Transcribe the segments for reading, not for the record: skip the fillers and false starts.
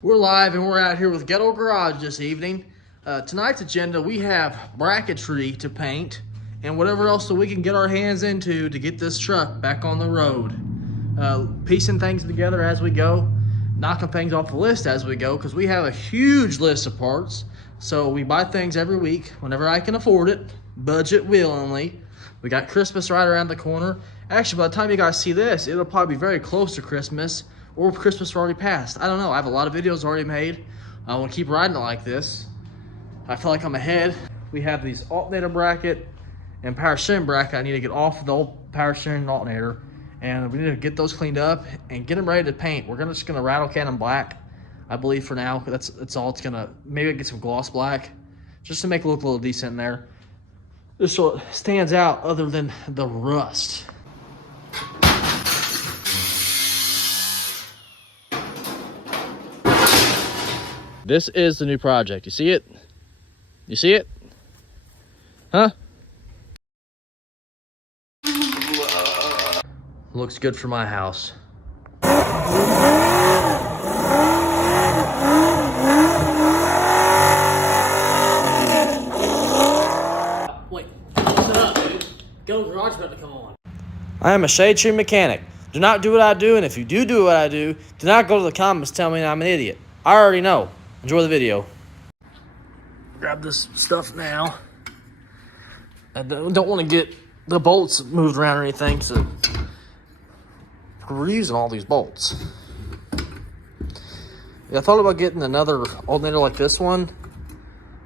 We're live and we're out here with Ghetto Garage this evening. Tonight's agenda, we have bracketry to paint and whatever else that we can get our hands into to get this truck back on the road. Piecing things together as we go, knocking things off the list as we go, because we have a huge list of parts. So we buy things every week whenever I can afford it, budget willingly. We got Christmas right around the corner. Actually, by the time you guys see this, it'll probably be very close to Christmas. Or Christmas already passed. I don't know. I have a lot of videos already made. I want to keep riding it like this. I feel like I'm ahead. We have these alternator bracket and power steering bracket. I need to get off the old power steering and alternator. And we need to get those cleaned up and get them ready to paint. We're just going to rattle can them black, I believe, for now. That's all it's going to... Maybe get some gloss black just to make it look a little decent in there. Just so it stands out other than the rust. This is the new project. You see it? You see it? Huh? Looks good for my house. Wait, listen up, dude. Ghetto Garage about to come on. I am a shade tree mechanic. Do not do what I do, and if you do what I do not go to the comments tell me I'm an idiot. I already know. Enjoy the video. Grab this stuff now. I don't want to get the bolts moved around or anything, so we're using all these bolts. Yeah, I thought about getting another alternator like this one,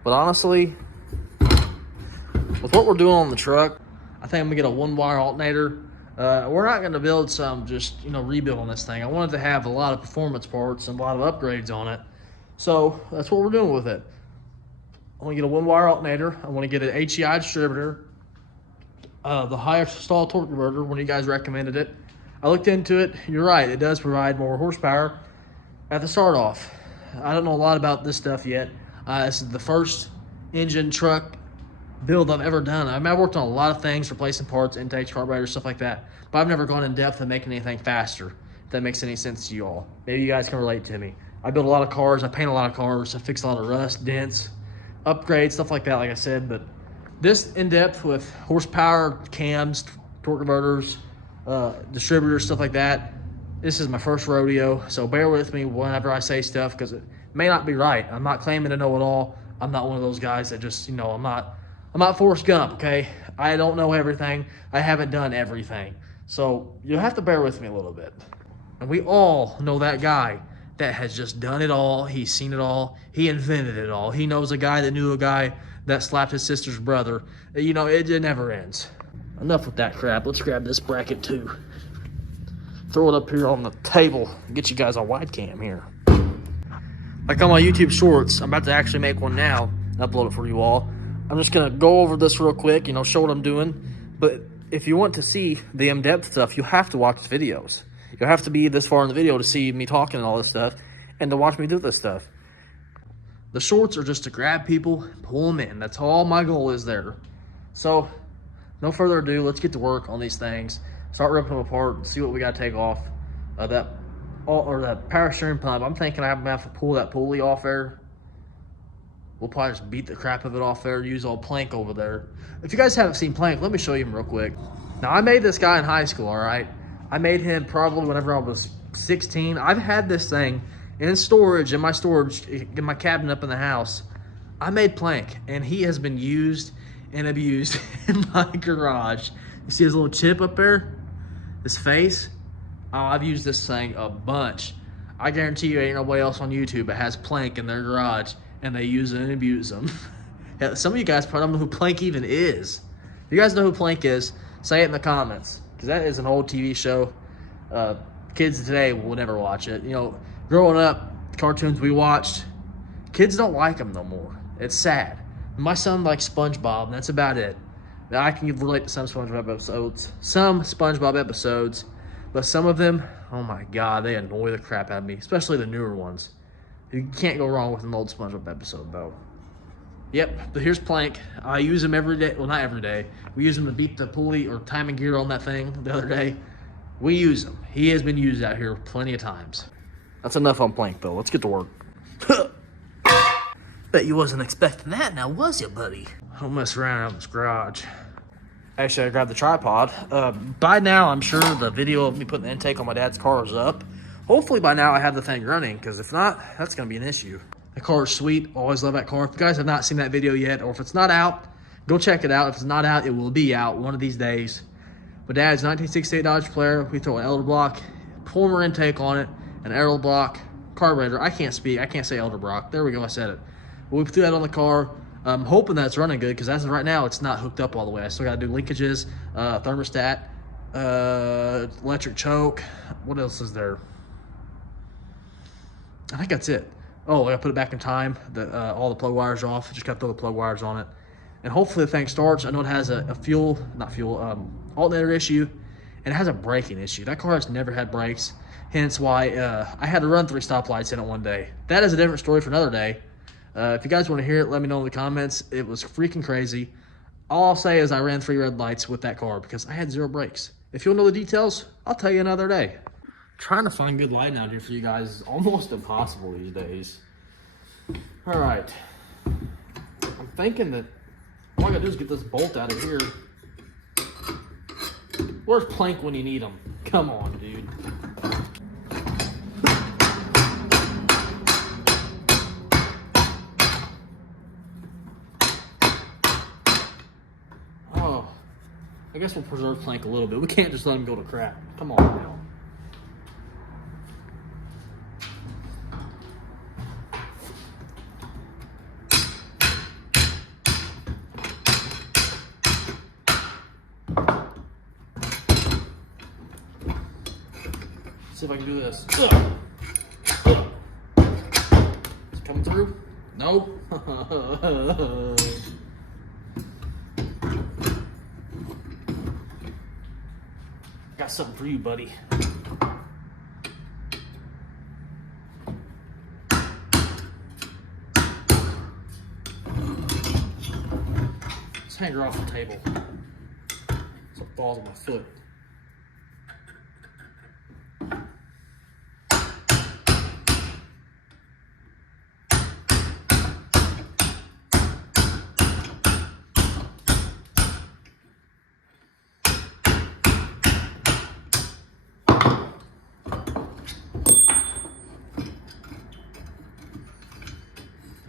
but honestly, with what we're doing on the truck, I think I'm gonna get a one-wire alternator. We're not gonna build some just, rebuild on this thing. I wanted to have a lot of performance parts and a lot of upgrades on it. So that's what we're doing with it. I want to get a one-wire alternator. I want to get an HEI distributor. The higher stall torque converter, when you guys recommended it. I looked into it. You're right. It does provide more horsepower at the start off. I don't know a lot about this stuff yet. This is the first engine truck build I've ever done. I've worked on a lot of things, replacing parts, intakes, carburetors, stuff like that. But I've never gone in depth and making anything faster, if that makes any sense to you all. Maybe you guys can relate to me. I build a lot of cars, I paint a lot of cars, I fix a lot of rust, dents, upgrades, stuff like that, like I said. But this in-depth with horsepower, cams, torque converters, distributors, stuff like that, this is my first rodeo. So bear with me whenever I say stuff, because it may not be right. I'm not claiming to know it all. I'm not one of those guys that just, I'm not Forrest Gump, okay? I don't know everything. I haven't done everything. So you'll have to bear with me a little bit. And we all know that guy that has just done it all. He's seen it all. He invented it all. He knows a guy that knew a guy that slapped his sister's brother. It never ends. Enough with that crap. Let's grab this bracket too. Throw it up here on the table. Get you guys on wide cam here. Like on my YouTube shorts, I'm about to actually make one now. Upload it for you all. I'm just going to go over this real quick, show what I'm doing. But if you want to see the in-depth stuff, you have to watch the videos. You'll have to be this far in the video to see me talking and all this stuff, and to watch me do this stuff. The shorts are just to grab people, pull them in. That's all my goal is there. So, no further ado, let's get to work on these things. Start ripping them apart and see what we got to take off. That power steering pump, I'm thinking I'm going to have to pull that pulley off there. We'll probably just beat the crap of it off there, use old Plank over there. If you guys haven't seen Plank, let me show you him real quick. Now, I made this guy in high school, all right? I made him probably whenever I was 16. I've had this thing in storage, in my cabinet up in the house. I made Plank, and he has been used and abused in my garage. You see his little chip up there? His face? Oh, I've used this thing a bunch. I guarantee you ain't nobody else on YouTube that has Plank in their garage, and they use it and abuse them. Some of you guys probably don't know who Plank even is. If you guys know who Plank is, say it in the comments. Because that is an old TV show. Kids today will never watch it. Growing up, the cartoons we watched, kids don't like them no more. It's sad. My son likes SpongeBob, and that's about it. Now, I can relate to some SpongeBob episodes, but some of them, oh my God, they annoy the crap out of me, especially the newer ones. You can't go wrong with an old SpongeBob episode, though. Yep, but here's Plank. I use him every day. Well, not every day. We use him to beat the pulley or timing gear on that thing the other day. We use him. He has been used out here plenty of times. That's enough on Plank, though. Let's get to work. Bet you wasn't expecting that now, was you, buddy? Don't mess around out in this garage. Actually, I grabbed the tripod. By now, I'm sure the video of me putting the intake on my dad's car is up. Hopefully by now I have the thing running, because if not, that's going to be an issue. The car is sweet. Always love that car. If you guys have not seen that video yet, or if it's not out, go check it out. If it's not out, it will be out one of these days. But Dad's 1968 Dodge Player. We throw an Elder Block, former intake on it, an Elder Block carburetor. I can't speak. I can't say Elder Block. There we go. I said it. But we threw that on the car. I'm hoping that it's running good, because as of right now, it's not hooked up all the way. I still got to do linkages, thermostat, electric choke. What else is there? I think that's it. Oh, I got to put it back in time. All the plug wires are off. Just got to throw the plug wires on it. And hopefully the thing starts. I know it has a alternator issue, and it has a braking issue. That car has never had brakes, hence why I had to run 3 stoplights in it one day. That is a different story for another day. If you guys want to hear it, let me know in the comments. It was freaking crazy. All I'll say is I ran 3 red lights with that car because I had 0 brakes. If you want to know the details, I'll tell you another day. Trying to find good lighting out here for you guys is almost impossible these days. All right. I'm thinking that all I gotta do is get this bolt out of here. Where's Plank when you need him? Come on, dude. Oh, I guess we'll preserve Plank a little bit. We can't just let him go to crap. Come on now. See if I can do this. Is it coming through? No. Got something for you, buddy. Let's hang her off the table so it falls on my foot.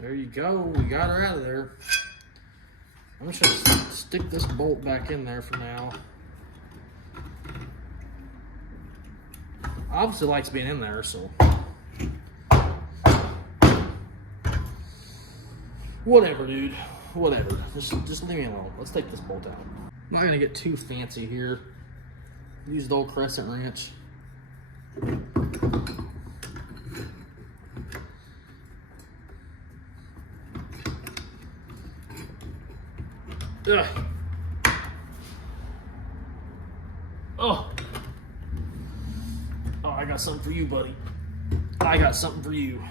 There you go, we got her out of there. I'm just gonna stick this bolt back in there for now. Obviously likes being in there, so. Whatever, dude, whatever. Just leave me alone. Let's take this bolt out. I'm not gonna get too fancy here. Use the old crescent wrench. Ugh. Oh, I got something for you, buddy. I got something for you.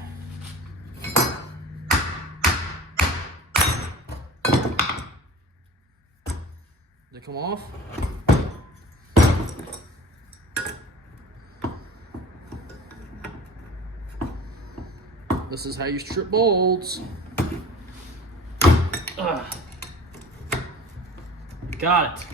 Did it come off? This is how you strip bolts. Ugh. Got it.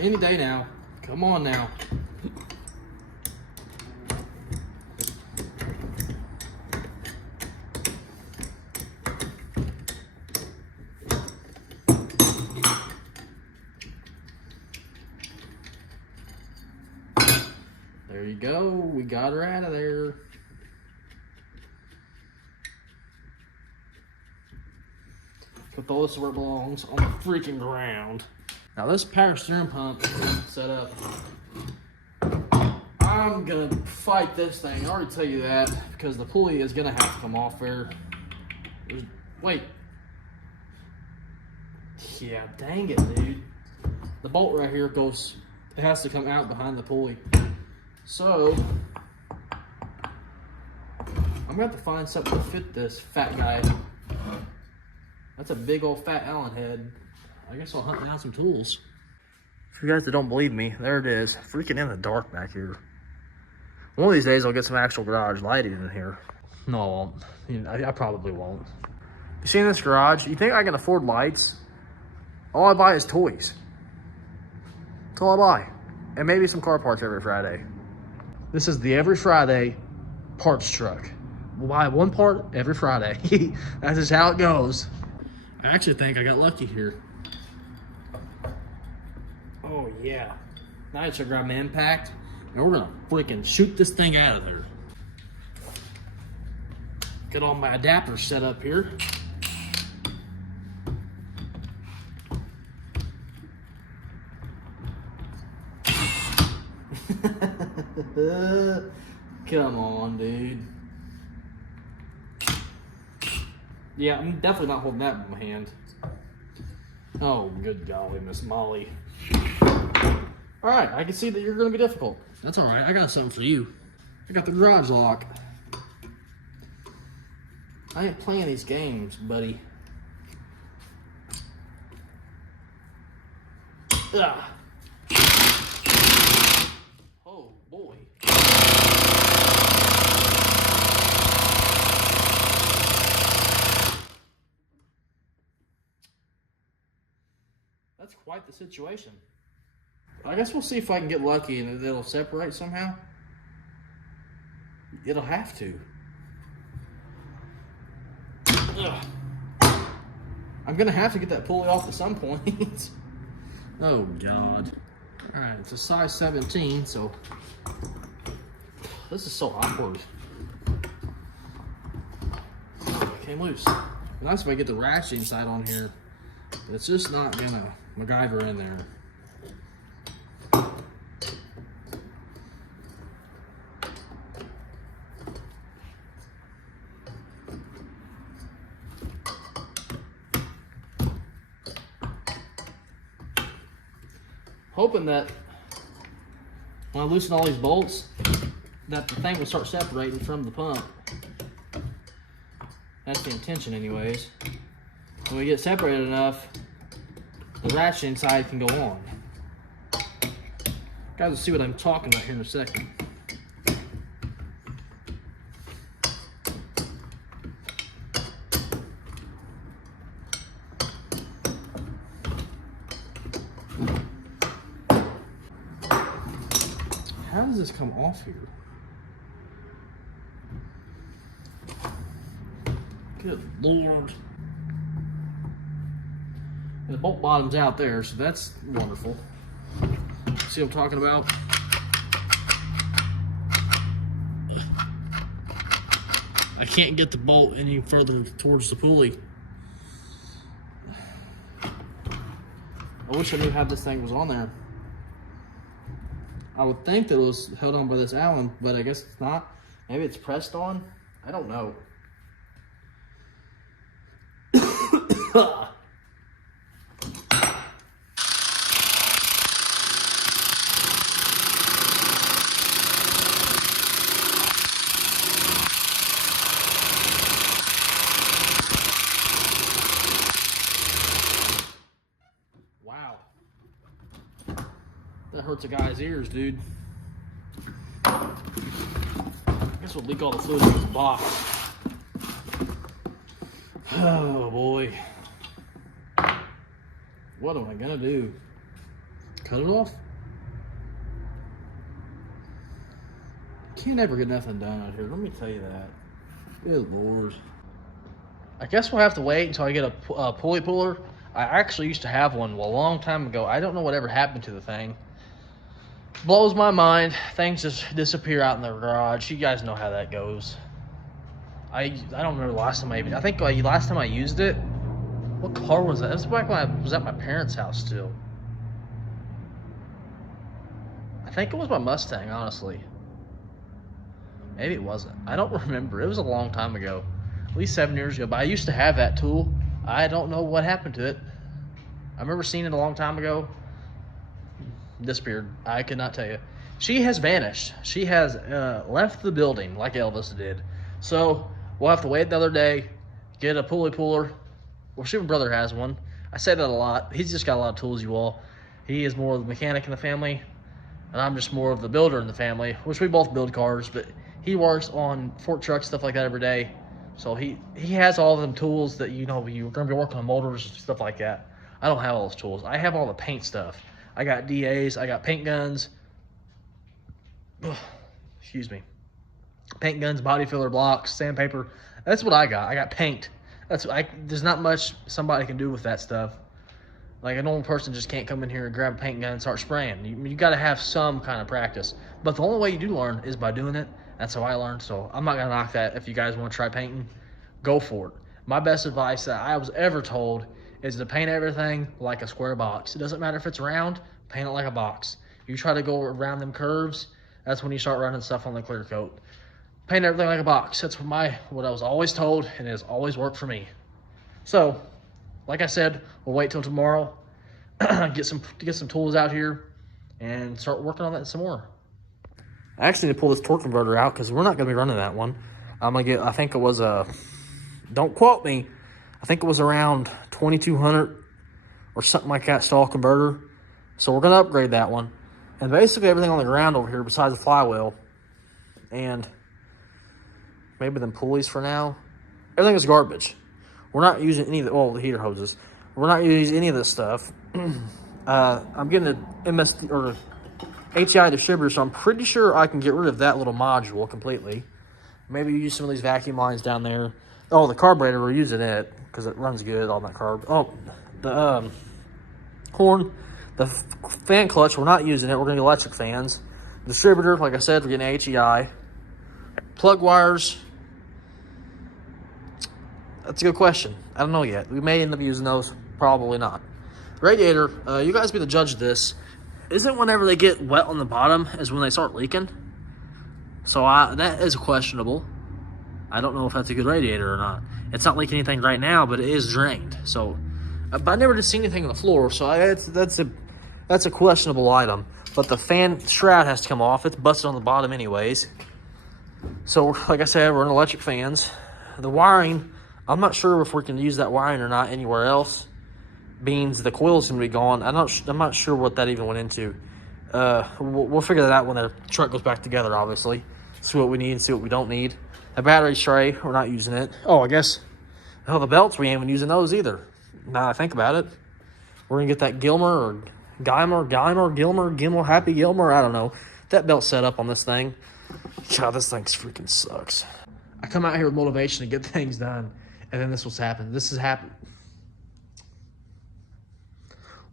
Any day now. Come on now. There you go. We got her out of there. Put all this where it belongs, on the freaking ground. Now this power steering pump set up, I'm gonna fight this thing. I already tell you that because the pulley is gonna have to come off there. Wait. Yeah, dang it, dude. The bolt right here it has to come out behind the pulley. So I'm gonna have to find something to fit this fat guy. That's a big old fat Allen head. I guess I'll hunt down some tools. For you guys that don't believe me, there it is. Freaking in the dark back here. One of these days I'll get some actual garage lighting in here. No, I won't. I probably won't. You see in this garage, you think I can afford lights? All I buy is toys. That's all I buy. And maybe some car parts every Friday. This is the every Friday parts truck. We'll buy one part every Friday. That's just how it goes. I actually think I got lucky here. Oh yeah. Now I should grab my impact and we're gonna freaking shoot this thing out of there. Get all my adapters set up here. Come on, dude. Yeah, I'm definitely not holding that in my hand. Oh, good golly, Miss Molly. Alright, I can see that you're going to be difficult. That's alright, I got something for you. I got the garage lock. I ain't playing these games, buddy. Ugh. Oh, boy. That's quite the situation. I guess we'll see if I can get lucky and it'll separate somehow. It'll have to. Ugh. I'm gonna have to get that pulley off at some point. Oh God. Alright, it's a size 17, so this is so awkward. Oh, it came loose. Nice if I get the ratcheting side on here. It's just not gonna MacGyver in there. Hoping that when I loosen all these bolts, that the thing will start separating from the pump. That's the intention anyways. When we get separated enough, the ratchet inside can go on. Guys will see what I'm talking about here in a second. How does this come off here? Good Lord. And the bolt bottom's out there, so that's wonderful. See what I'm talking about? I can't get the bolt any further towards the pulley. I wish I knew how this thing was on there. I would think that it was held on by this Allen, but I guess it's not. Maybe it's pressed on. I don't know. Wow. That hurts a guy's ears, dude. I guess we'll leak all the fluid in this box. Oh boy. What am I gonna do? Cut it off? Can't ever get nothing done out here, let me tell you that. Good Lord. I guess we'll have to wait until I get a pulley puller. I actually used to have one a long time ago. I don't know whatever happened to the thing. Blows my mind. Things just disappear out in the garage. You guys know how that goes. I don't remember the last time I think last time I used it. What car was that? It was back when I was at my parents' house still. I think it was my Mustang, honestly. Maybe it wasn't. I don't remember. It was a long time ago. At least 7 years ago. But I used to have that tool. I don't know what happened to it. I remember seeing it a long time ago. Disappeared. I could not tell you. She has vanished. She has left the building like Elvis did. So we'll have to wait another day, get a pulley puller. Well, my brother has one. I say that a lot. He's just got a lot of tools, you all. He is more of the mechanic in the family, and I'm just more of the builder in the family, which we both build cars, but he works on fork trucks, stuff like that every day. So he has all them tools that, you know, you're going to be working on motors and stuff like that. I don't have all those tools. I have all the paint stuff. I got DAs, I got paint guns. Excuse me. Paint guns, body filler blocks, sandpaper. That's what I got. I got paint. There's not much somebody can do with that stuff. Like a normal person just can't come in here and grab a paint gun and start spraying. You got to have some kind of practice. But the only way you do learn is by doing it. That's how I learned. So I'm not going to knock that. If you guys want to try painting, go for it. My best advice that I was ever told is to paint everything like a square box. It doesn't matter if it's round, paint it like a box. You try to go around them curves, that's when you start running stuff on the clear coat. Paint everything like a box. That's what I was always told, and it has always worked for me. So, like I said, we'll wait till tomorrow, get some tools out here, and start working on that some more. I actually need to pull this torque converter out because we're not going to be running that one. I'm going to get, I think it was don't quote me, I think it was around 2200 or something like that stall converter. So we're going to upgrade that one. And basically everything on the ground over here besides the flywheel and maybe them pulleys for now, everything is garbage. We're not using any of the heater hoses. We're not using any of this stuff. I'm getting an MSD or HEI distributor, so I'm pretty sure I can get rid of that little module completely. Maybe use some of these vacuum lines down there. Oh, the carburetor, we're using it because it runs good on that carb. Oh, the horn, the fan clutch, we're not using it. We're going to get electric fans. Distributor, like I said, we're getting HEI. Plug wires. That's a good question. I don't know yet. We may end up using those. Probably not. Radiator, you guys be the judge of this. Isn't whenever they get wet on the bottom is when they start leaking? So that is questionable. I don't know if that's a good radiator or not. It's not leaking anything right now, but it is drained. So, but I never did see anything on the floor, so that's a questionable item. But the fan shroud has to come off. It's busted on the bottom anyways. So, like I said, we're in electric fans. The wiring, I'm not sure if we can use that wiring or not anywhere else. Beans, the coil's gonna be gone. I'm not sure what that even went into. We'll figure that out when the truck goes back together, obviously. See what we need and see what we don't need. A battery tray, we're not using it. Oh, I guess, the belts, we ain't even using those either. Now that I think about it. We're gonna get that Gilmer, Happy Gilmer, I don't know. That belt set up on this thing. God, this thing freaking sucks. I come out here with motivation to get things done, and then this will happen. This has happened.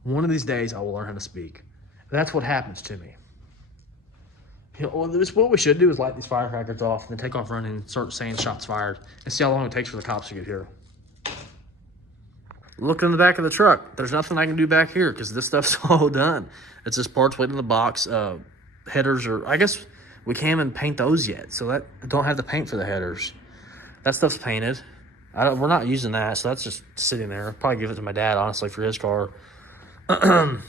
One of these days, I will learn how to speak. That's what happens to me. What we should do is light these firecrackers off and then take off running and start saying shots fired and see how long it takes for the cops to get here. Look in the back of the truck. There's nothing I can do back here because this stuff's all done. It's just parts waiting in the box. Headers are, I guess we can't even paint those yet. So that don't have the paint for the headers. That stuff's painted. We're not using that, so that's just sitting there. I'll probably give it to my dad, honestly, for his car.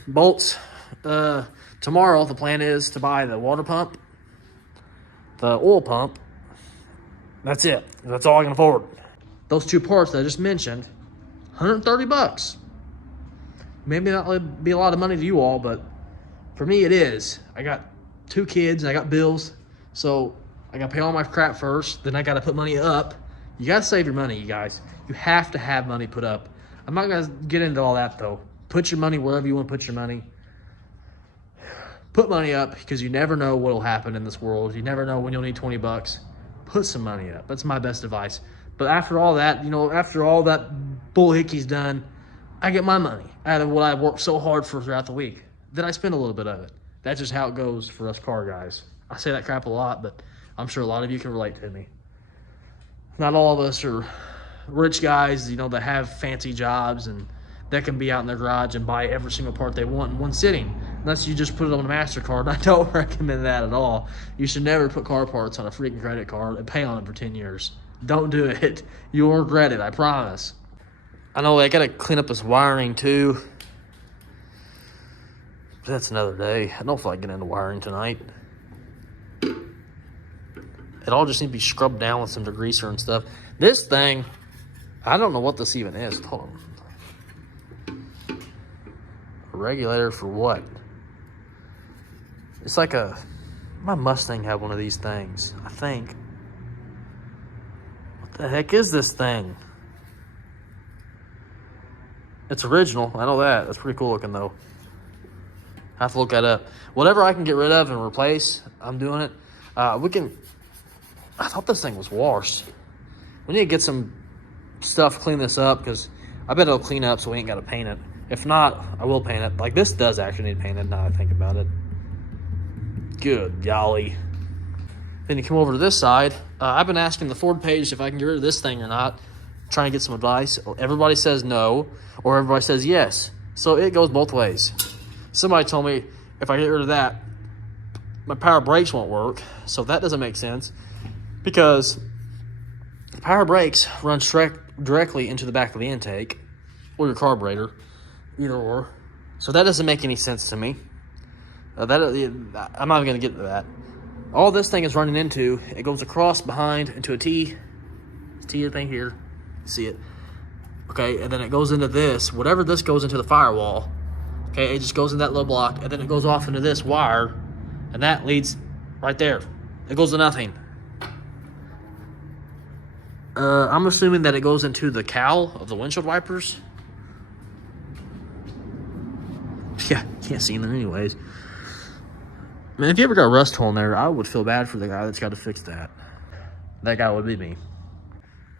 Bolts. Tomorrow, the plan is to buy the water pump, the oil pump. That's it. That's all I can afford. Those two parts that I just mentioned, $130. Maybe not be a lot of money to you all, but for me it is. I got 2 kids and I got bills, so I got to pay all my crap first. Then I got to put money up. You got to save your money, you guys. You have to have money put up. I'm not going to get into all that though. Put your money wherever you want to put your money. Put money up because you never know what will happen in this world. You never know when you'll need 20 bucks. Put some money up. That's my best advice. But after all that, after all that bullhicky's done, I get my money out of what I worked so hard for throughout the week. Then I spend a little bit of it. That's just how it goes for us car guys. I say that crap a lot, but I'm sure a lot of you can relate to me. Not all of us are rich guys, that have fancy jobs and that can be out in their garage and buy every single part they want in one sitting. unless you just put it on a MasterCard. I don't recommend that at all. You should never put car parts on a freaking credit card and pay on it for 10 years. Don't do it. You'll regret it, I promise. I know I gotta clean up this wiring too. But that's another day. I don't feel like getting into wiring tonight. It all just needs to be scrubbed down with some degreaser and stuff. This thing, I don't know what this even is. Hold on. A regulator for what? It's like my Mustang had one of these things, I think. What the heck is this thing? It's original, I know that. That's pretty cool looking though. I have to look that up. Whatever I can get rid of and replace, I'm doing it. I thought this thing was washed. We need to get some stuff, clean this up, because I bet it'll clean up so we ain't got to paint it. If not, I will paint it. Like, this does actually need painted now I think about it. Good golly. Then you come over to this side. I've been asking the Ford page if I can get rid of this thing or not. Trying to get some advice. Everybody says no, or everybody says yes. So it goes both ways. Somebody told me if I get rid of that, my power brakes won't work. So that doesn't make sense, because the power brakes run directly into the back of the intake or your carburetor, either or. So that doesn't make any sense to me. I'm not even going to get into that. All this thing is running into, it goes across behind into a T thing here. See it? Okay, and then it goes into this. Whatever this goes into the firewall. Okay, it just goes in that little block, and then it goes off into this wire, and that leads right there. It goes to nothing. I'm assuming that it goes into the cowl of the windshield wipers. Yeah, can't see in there anyways. Man, if you ever got a rust hole in there, I would feel bad for the guy that's got to fix that. That guy would be me.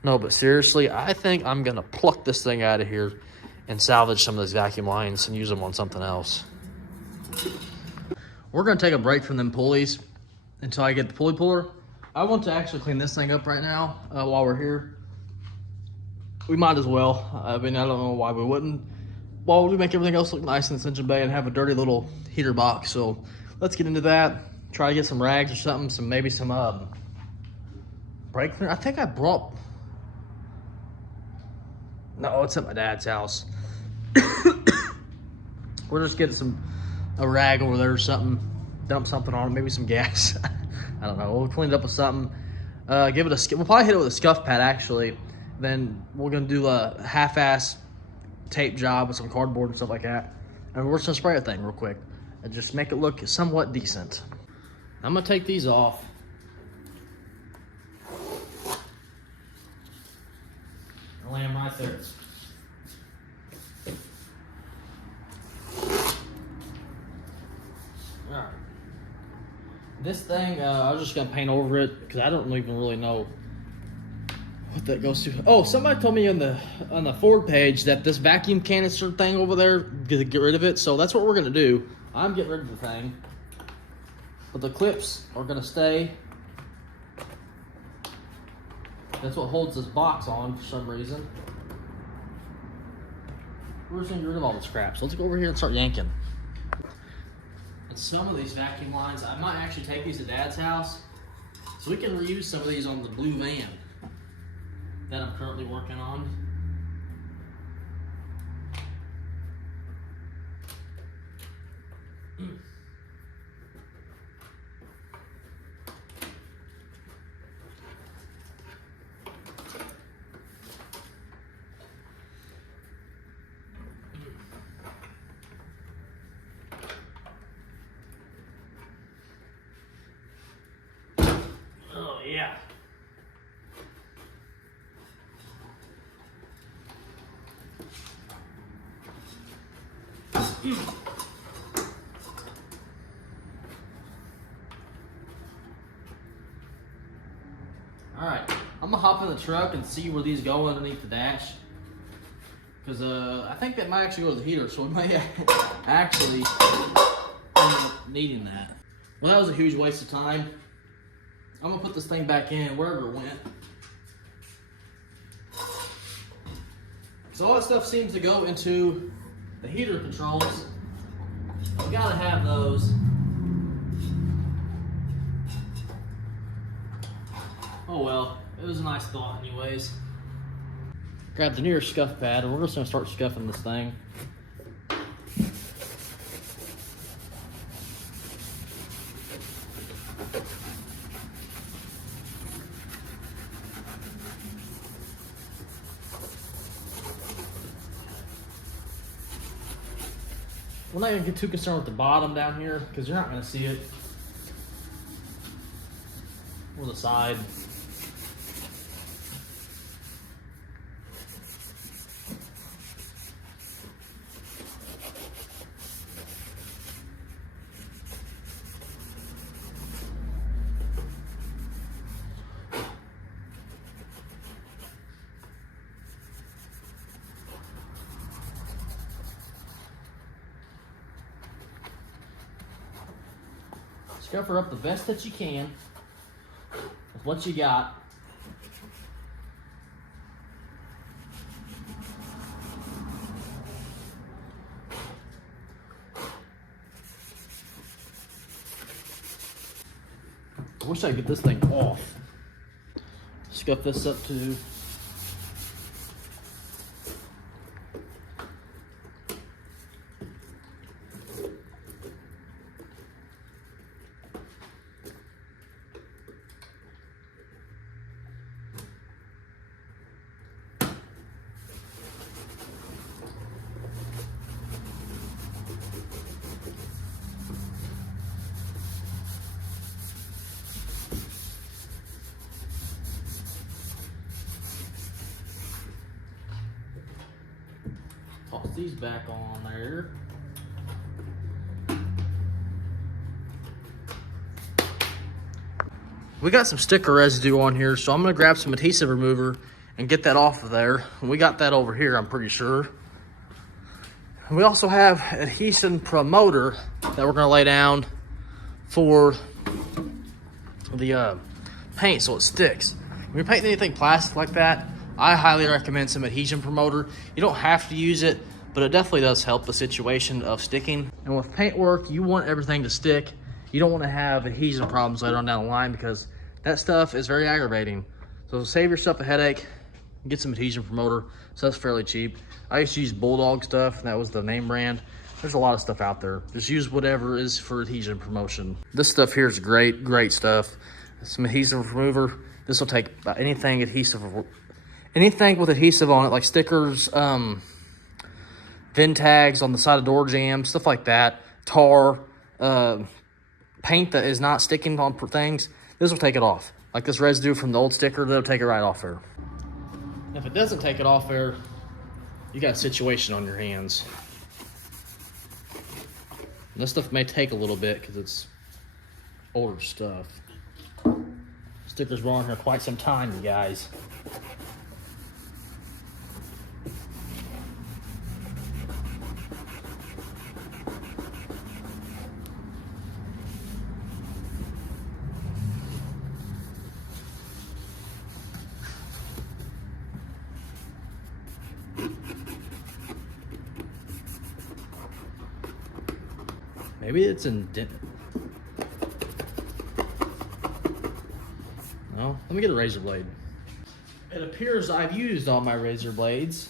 No, but seriously, I think I'm going to pluck this thing out of here and salvage some of those vacuum lines and use them on something else. We're going to take a break from them pulleys until I get the pulley puller. I want to actually clean this thing up right now while we're here. We might as well. I mean, I don't know why we wouldn't. Well, we make everything else look nice in this engine bay and have a dirty little heater box. So let's get into that. Try to get some rags or something, maybe some brake cleaner. I think I brought... No, it's at my dad's house. We're just getting a rag over there or something. Dump something on it, maybe some gas. I don't know. We'll clean it up with something. Give it a. We'll probably hit it with a scuff pad actually. Then we're gonna do a half-ass tape job with some cardboard and stuff like that. And we're just gonna spray a thing real quick and just make it look somewhat decent. I'm gonna take these off. I'll lay them right there. Alright. This thing, I was just going to paint over it because I don't even really know what that goes to. Oh, somebody told me on the Ford page that this vacuum canister thing over there, get rid of it. So that's what we're going to do. I'm getting rid of the thing. But the clips are going to stay. That's what holds this box on for some reason. We're just going to get rid of all this crap. So let's go over here and start yanking. And some of these vacuum lines, I might actually take these to Dad's house. So we can reuse some of these on the blue van that I'm currently working on. Oh yeah. Alright, I'm gonna hop in the truck and see where these go underneath the dash. Because I think that might actually go to the heater, so we may actually end up needing that. Well, that was a huge waste of time. I'm gonna put this thing back in wherever it went. So all that stuff seems to go into the heater controls. We gotta have those. Oh well, it was a nice thought anyways. Grab the nearest scuff pad and we're just gonna start scuffing this thing. We're not gonna get too concerned with the bottom down here because you're not gonna see it. Or the side. Scuff her up the best that you can with what you got. I wish I could get this thing off. Scuff this up too. Toss these back on there. We got some sticker residue on here, so I'm gonna grab some adhesive remover and get that off of there. We got that over here, I'm pretty sure. We also have adhesion promoter that we're gonna lay down for the paint so it sticks. When you're painting anything plastic like that, I highly recommend some adhesion promoter. You don't have to use it, but it definitely does help the situation of sticking. And with paint work, you want everything to stick. You don't want to have adhesion problems later on down the line because that stuff is very aggravating. So save yourself a headache, get some adhesion promoter. So that's fairly cheap. I used to use Bulldog stuff, that was the name brand. There's a lot of stuff out there. Just use whatever is for adhesion promotion. This stuff here is great, great stuff. Some adhesive remover. This will take about anything adhesive, anything with adhesive on it, like stickers, VIN tags on the side of door jams, stuff like that, tar, paint that is not sticking on things. This will take it off. Like this residue from the old sticker, that'll take it right off there. If it doesn't take it off there, you got a situation on your hands. And this stuff may take a little bit because it's older stuff. Stickers were on here quite some time, you guys. Maybe it's indented. No, let me get a razor blade. It appears I've used all my razor blades.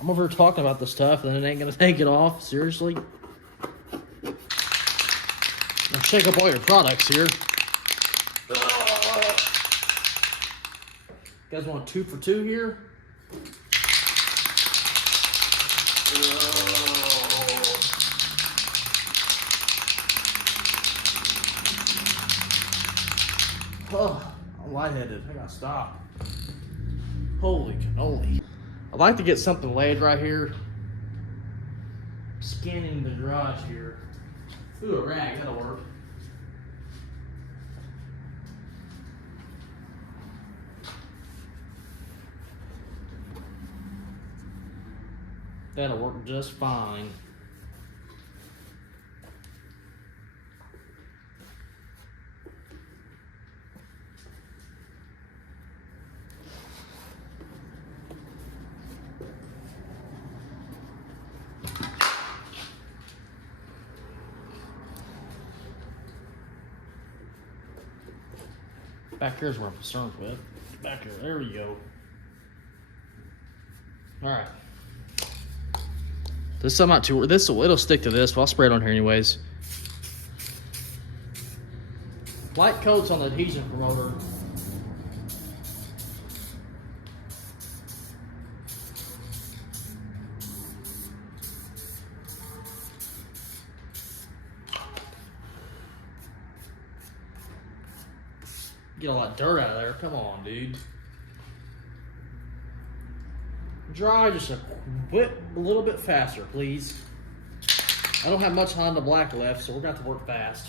I'm over here talking about the stuff and it ain't gonna take it off, seriously. I'll shake up all your products here. You guys want a 2 for 2 here? Oh, I'm lightheaded. I gotta stop. Holy cannoli. I'd like to get something laid right here. Scanning the garage here. Ooh, a rag, that'll work. That'll work just fine. Back here's where I'm concerned with. Back here, there we go. All right. This I'm not too. It'll stick to this, but I'll spray it on here anyways. Light coats on the adhesion promoter. Get a lot of dirt out of there. Come on, dude. Dry just a little bit faster, please. I don't have much Honda Black left, so we're going to have to work fast.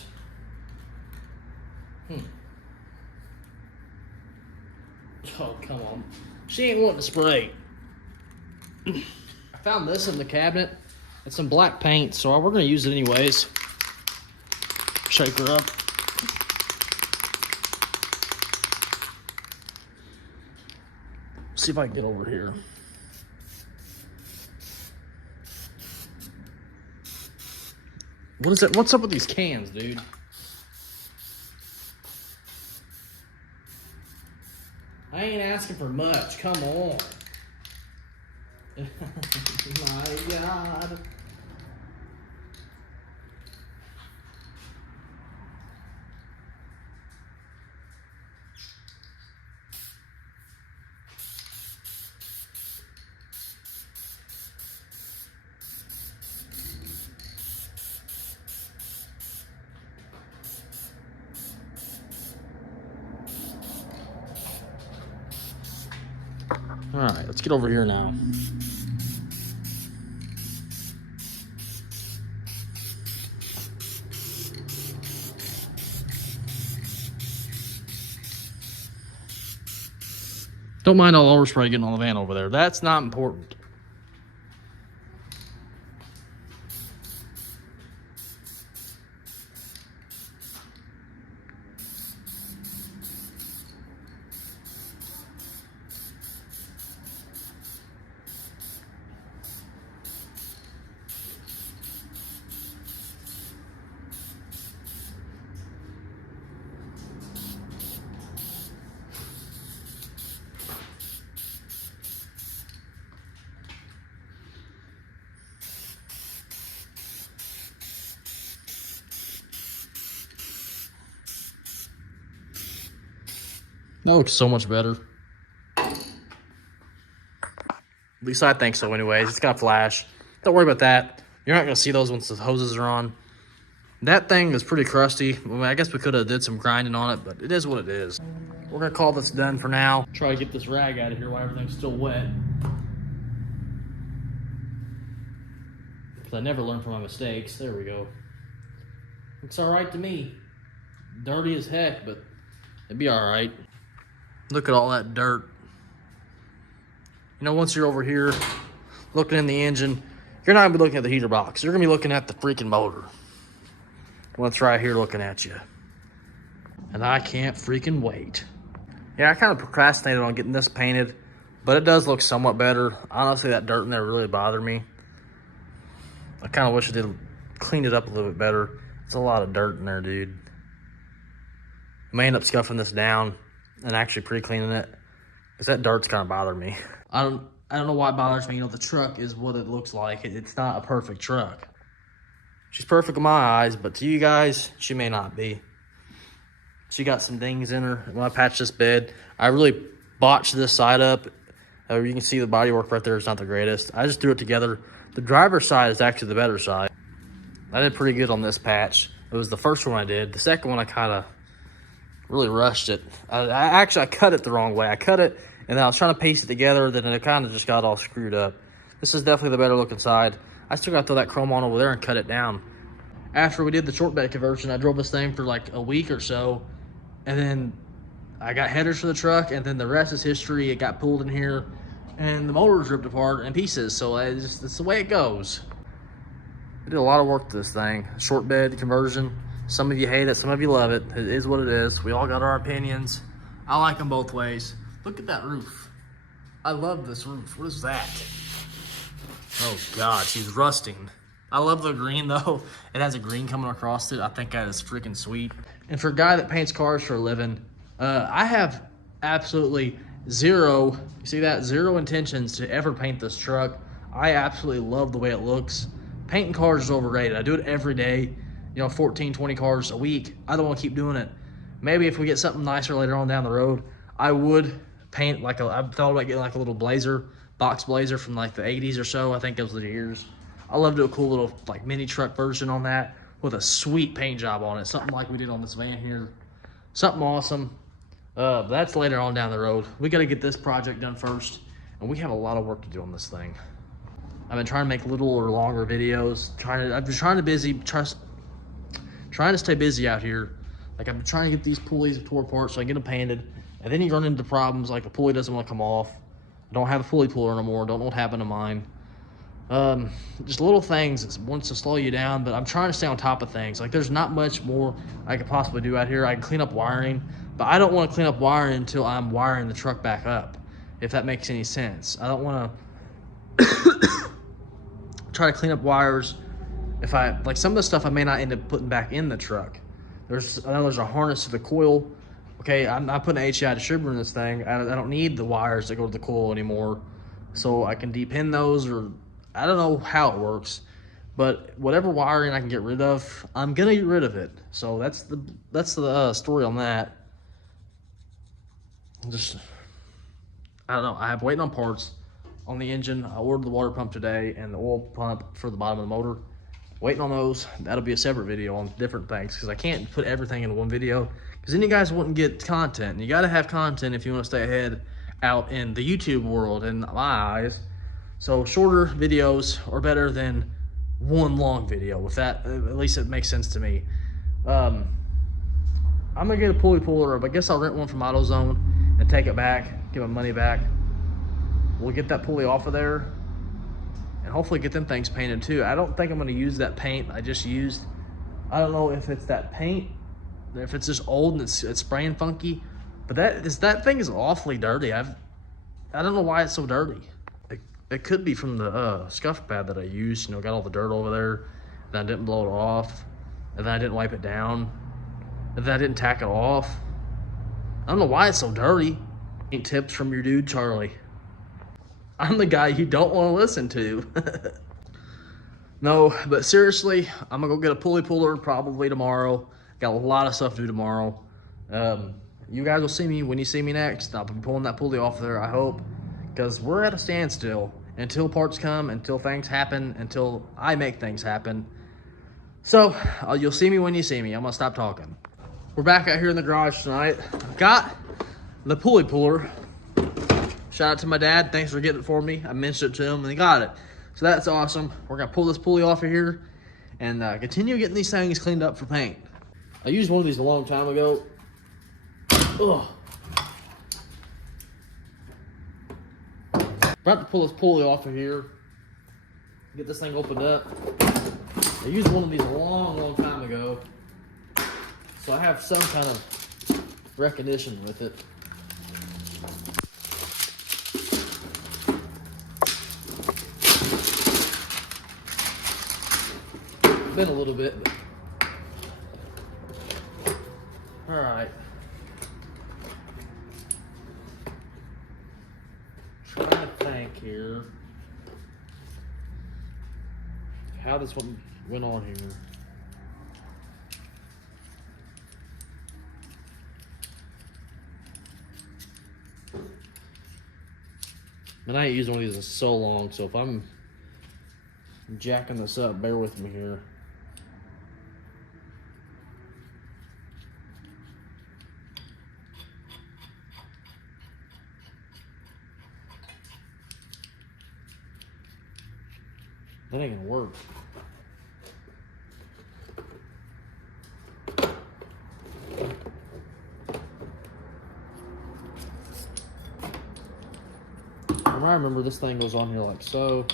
Oh, come on. She ain't wanting to spray. I found this in the cabinet. It's some black paint, so we're going to use it anyways. Shake her up. See if I can get over here. What is that? What's up with these cans, dude? I ain't asking for much. Come on. My God. All right, let's get over here now. Don't mind all overspray getting on the van over there. That's not important. That looks so much better. At least I think so anyways. It's got flash. Don't worry about that. You're not going to see those once the hoses are on. That thing is pretty crusty. I mean, I guess we could have did some grinding on it, but it is what it is. We're going to call this done for now. Try to get this rag out of here while everything's still wet. Because I never learn from my mistakes. There we go. Looks all right to me. Dirty as heck, but it'd be all right. Look at all that dirt. You know, once you're over here looking in the engine, you're not going to be looking at the heater box. You're going to be looking at the freaking motor. Well, it's right here looking at you. And I can't freaking wait. Yeah, I kind of procrastinated on getting this painted, but it does look somewhat better. Honestly, that dirt in there really bothered me. I kind of wish I did clean it up a little bit better. It's a lot of dirt in there, dude. I may end up scuffing this down and actually pre-cleaning it, because that dirt's kind of bothered me. I don't know why it bothers me. You know, the truck is what it looks like. It's not a perfect truck. She's perfect in my eyes, but to you guys, she may not be. She got some dings in her. When I patched this bed, I really botched this side up. You can see the bodywork right there is not the greatest. I just threw it together. The driver's side is actually the better side. I did pretty good on this patch. It was the first one I did. The second one I kind of really rushed it. I cut it the wrong way. I cut it, and then I was trying to paste it together, then it kind of just got all screwed up. This is definitely the better looking side. I still got to throw that chrome on over there and cut it down. After we did the short bed conversion, I drove this thing for like a week or so, and then I got headers for the truck, and then the rest is history. It got pulled in here, and the motor's ripped apart in pieces, so it's the way it goes. I did a lot of work to this thing. Short bed conversion. Some of you hate it, some of you love it. It is what it is. We all got our opinions. I like them both ways. Look at that roof. I love this roof. What is that? Oh God, she's rusting. I love the green though. It has a green coming across it. I think that is freaking sweet. And for a guy that paints cars for a living, I have absolutely zero, you see that? Zero intentions to ever paint this truck. I absolutely love the way it looks. Painting cars is overrated. I do it every day, 14, 20 cars a week. I don't want to keep doing it. Maybe if we get something nicer later on down the road, I would paint I've thought about getting like a little blazer, box blazer from like the 80s or so. I think those are the years. I love to do a cool little like mini truck version on that with a sweet paint job on it. Something like we did on this van here. Something awesome. That's later on down the road. We got to get this project done first, and we have a lot of work to do on this thing. I've been trying to make little or longer videos. I've been trying to stay busy out here. Like I've been trying to get these pulleys tore apart so I can get them painted, and then you run into problems like the pulley doesn't want to come off. I don't have a pulley puller no more. Don't know what happened to mine. Just little things that wants to slow you down, but I'm trying to stay on top of things. Like there's not much more I could possibly do out here. I can clean up wiring, but I don't want to clean up wiring until I'm wiring the truck back up, if that makes any sense. I don't want to try to clean up wires if like some of the stuff I may not end up putting back in the truck. I know there's a harness to the coil. Okay, I'm not putting an HEI distributor in this thing. I don't need the wires that go to the coil anymore, so I can depin those, or I don't know how it works, but whatever wiring I can get rid of, I'm gonna get rid of it. So that's the story on that. I don't know. I have waiting on parts on the engine. I ordered the water pump today and the oil pump for the bottom of the motor. Waiting on those. That'll be a separate video on different things because I can't put everything in one video because then you guys wouldn't get content. You got to have content if you want to stay ahead out in the YouTube world in my eyes. So shorter videos are better than one long video. With that, at least it makes sense to me. I'm gonna get a pulley puller, but I guess I'll rent one from AutoZone and take it back, give my money back. We'll get that pulley off of there and hopefully get them things painted too. I don't think I'm gonna use that paint I just used. I don't know if it's that paint, if it's just old and it's spraying funky, but that thing is awfully dirty. I don't know why it's so dirty. It could be from the scuff pad that I used, got all the dirt over there, and I didn't blow it off, and then I didn't wipe it down, and then I didn't tack it off. I don't know why it's so dirty. Any tips from your dude, Charlie? I'm the guy you don't want to listen to. No, but seriously, I'm gonna go get a pulley puller probably tomorrow. Got a lot of stuff to do tomorrow. You guys will see me when you see me next. I'll be pulling that pulley off there, I hope, because we're at a standstill until parts come, until things happen, until I make things happen. So you'll see me when you see me. I'm gonna stop talking. We're back out here in the garage tonight. Got the pulley puller. Shout out to my dad. Thanks for getting it for me. I mentioned it to him and he got it. So that's awesome. We're gonna pull this pulley off of here and continue getting these things cleaned up for paint. I used one of these a long time ago. Ugh. About to pull this pulley off of here. Get this thing opened up. I used one of these a long time ago. So I have some kind of recognition with it. Been a little bit, but all right. Trying to think here how this one went on here. And I ain't used one of these in so long, so if I'm jacking this up, bear with me here. That ain't gonna work. From what I remember, this thing goes on here like so.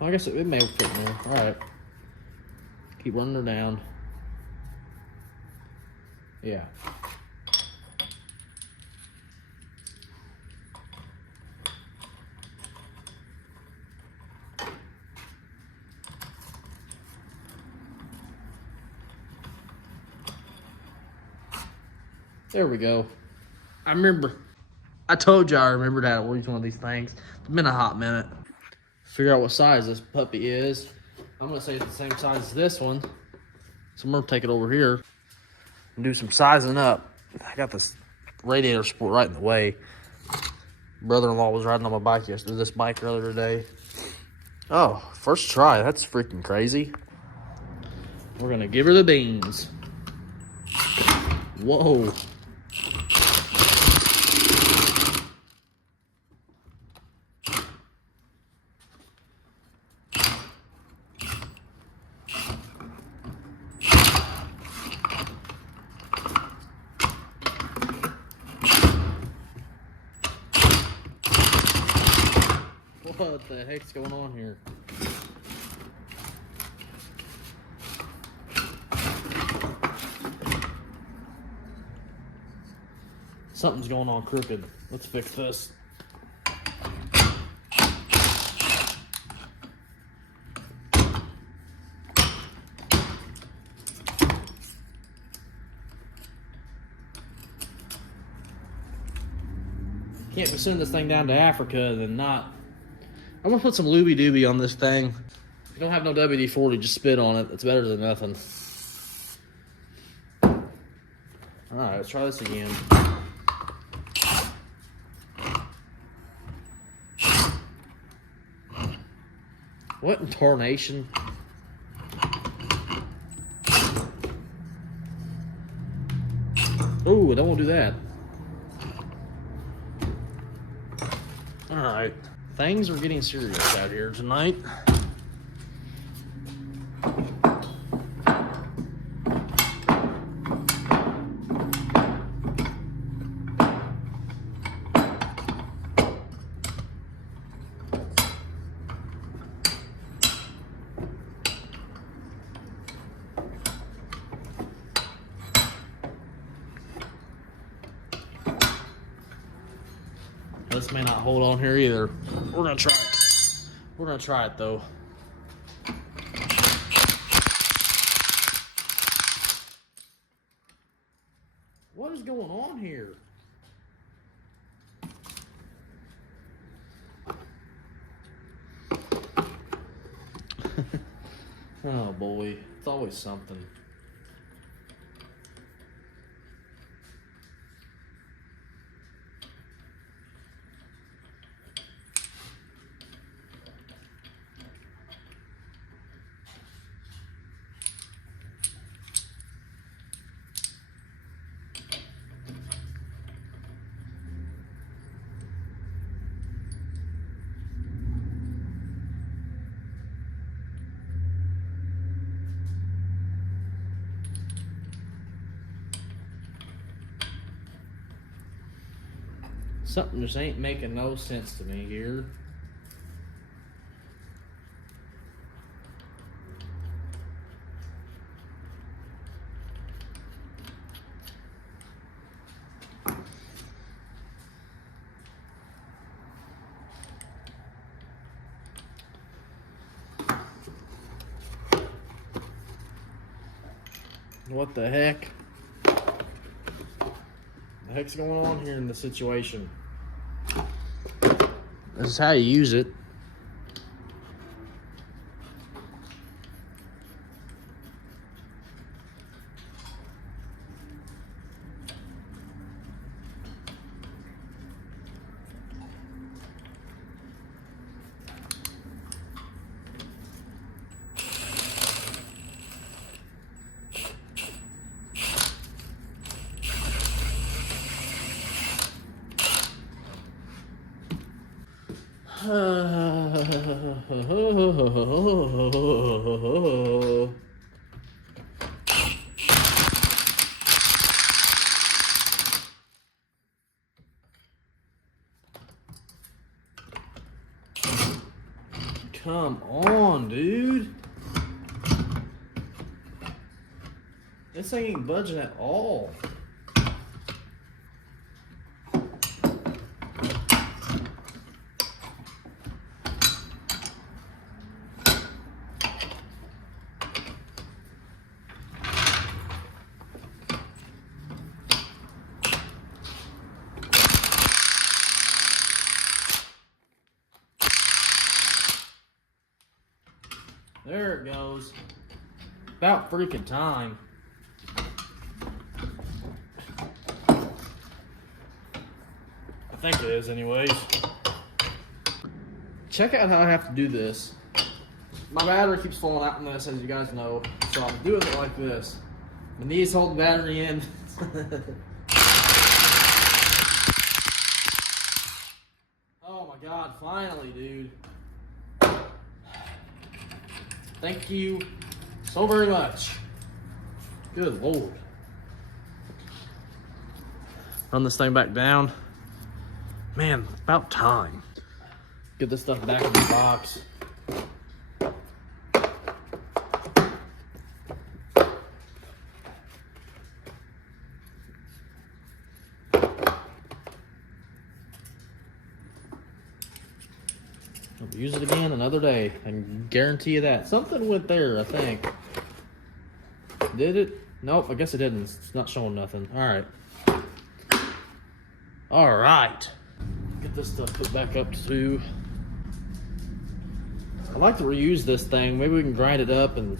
I guess it may fit in there. All right. Keep running her down. Yeah. There we go. I remember. I told you I remembered how to use one of these things. It's been a hot minute. Figure out what size this puppy is. I'm gonna say it's the same size as this one. So I'm gonna take it over here and do some sizing up. I got this radiator support right in the way. Brother-in-law was riding on my bike yesterday, this bike earlier today. Oh, first try. That's freaking crazy. We're gonna give her the beans. Whoa. What the heck's going on here? Something's going on crooked. Let's fix this. Can't be sending this thing down to Africa and then not. I'm gonna put some Looby Dooby on this thing. If you don't have no WD-40, just spit on it. It's better than nothing. Alright, let's try this again. What in tarnation? Ooh, I don't want to do that. Alright. Things are getting serious out here tonight. This may not hold on here either. We're gonna try it. We're gonna try it though. What is going on here? Oh boy, it's always something. Something just ain't making no sense to me here. What the heck? The heck's going on here in the situation? This is how you use it. Come on, dude. This thing ain't budging at all. About freaking time. I think it is anyways. Check out how I have to do this. My battery keeps falling out in this, as you guys know. So I'm doing it like this. My knees hold the battery in. Oh my God, finally, dude. Thank you so very much. Good Lord. Run this thing back down. Man, about time. Get this stuff back in the box. I'll use it again another day. I can guarantee you that. Something went there, I think. Did it? Nope, I guess it didn't. It's not showing nothing. Alright. Alright. Get this stuff put back up to... I like to reuse this thing. Maybe we can grind it up and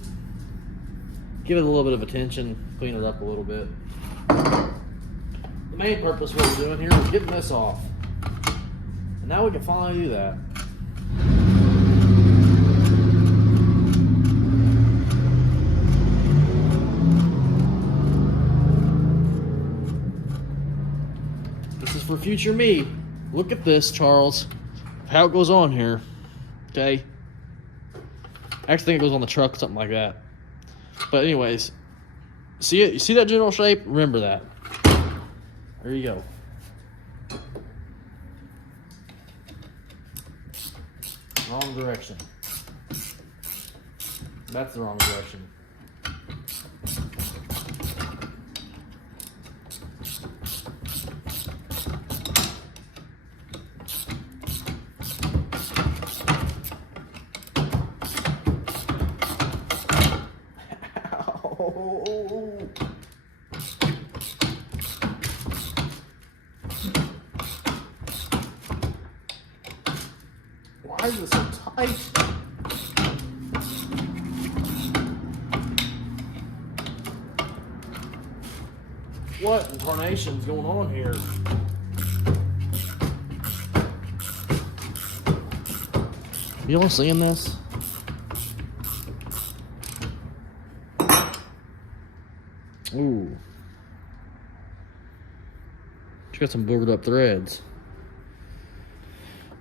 give it a little bit of attention, clean it up a little bit. The main purpose of what we're doing here is getting this off. And now we can finally do that. This is for future me. Look at this, Charles. How it goes on here. Okay. I actually think it goes on the truck, something like that. But anyways, see it? You see that general shape? Remember that. There you go. Wrong direction. That's the wrong direction. Ow. Why is it so tight? What incarnation's going on here? Y'all seeing this? Ooh. She got some boogered up threads.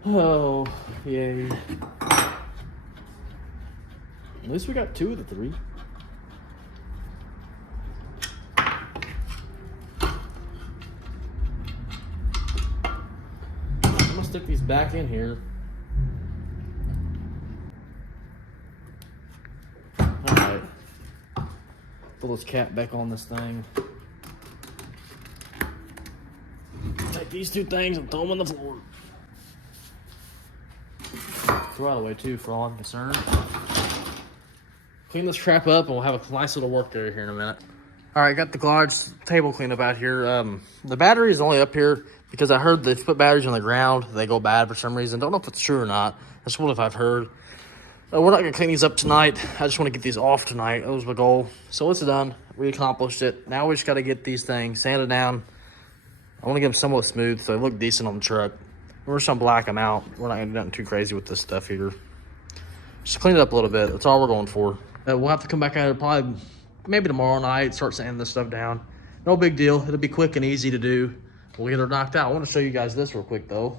Oh, yay. At least we got 2 of the 3. I'm gonna stick these back in here. Alright. Throw this cap back on this thing. Take these 2 things and throw them on the floor. Throw out of the way too, for all I'm concerned. Clean this crap up and we'll have a nice little work area here in a minute. Alright, got the garage table cleaned up out here. The battery is only up here because I heard that if you put batteries on the ground, they go bad for some reason. Don't know if it's true or not. That's what I've heard. We're not going to clean these up tonight. I just want to get these off tonight. That was my goal. So it's done. We accomplished it. Now we just got to get these things sanded down. I want to get them somewhat smooth so they look decent on the truck. We're just going to black them out. We're not going to do nothing too crazy with this stuff here. Just clean it up a little bit. That's all we're going for. We'll have to come back at it probably maybe tomorrow night, start sanding this stuff down. No big deal. It'll be quick and easy to do. We'll get her knocked out. I want to show you guys this real quick, though.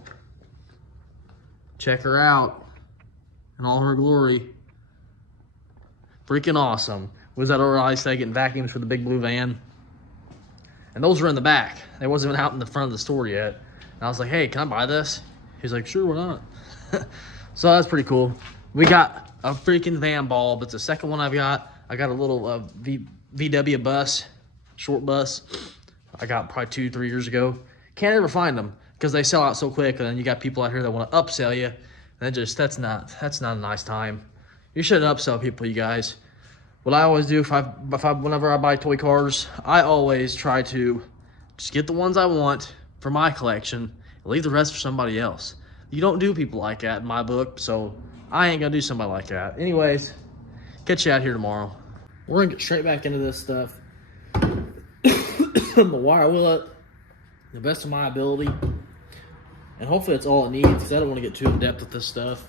Check her out in all her glory. Freaking awesome. Was that over ice day getting vacuums for the big blue van? And those were in the back. They wasn't even out in the front of the store yet. And I was like, hey, can I buy this? He's like, sure, why not? So that's pretty cool. We got a freaking van bulb. It's the second one I've got. I got a little VW bus, short bus. I got probably 2-3 years ago. Can't ever find them because they sell out so quick. And then you got people out here that want to upsell you. And that's not a nice time. You shouldn't upsell people, you guys. What I always do whenever I buy toy cars, I always try to just get the ones I want for my collection and leave the rest for somebody else. You don't do people like that in my book, so I ain't gonna do somebody like that. Anyways, catch you out here tomorrow. We're gonna get straight back into this stuff. The wire wheel it the best of my ability. And hopefully that's all it needs, because I don't want to get too in depth with this stuff.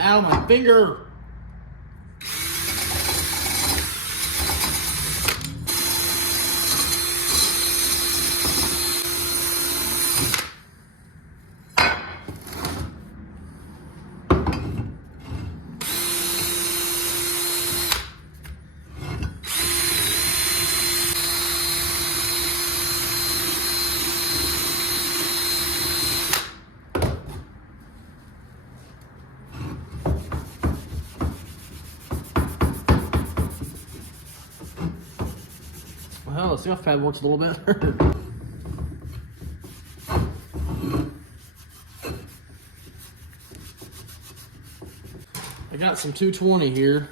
Ow, my finger! Well, the scuff pad works a little bit. I got some 220 here.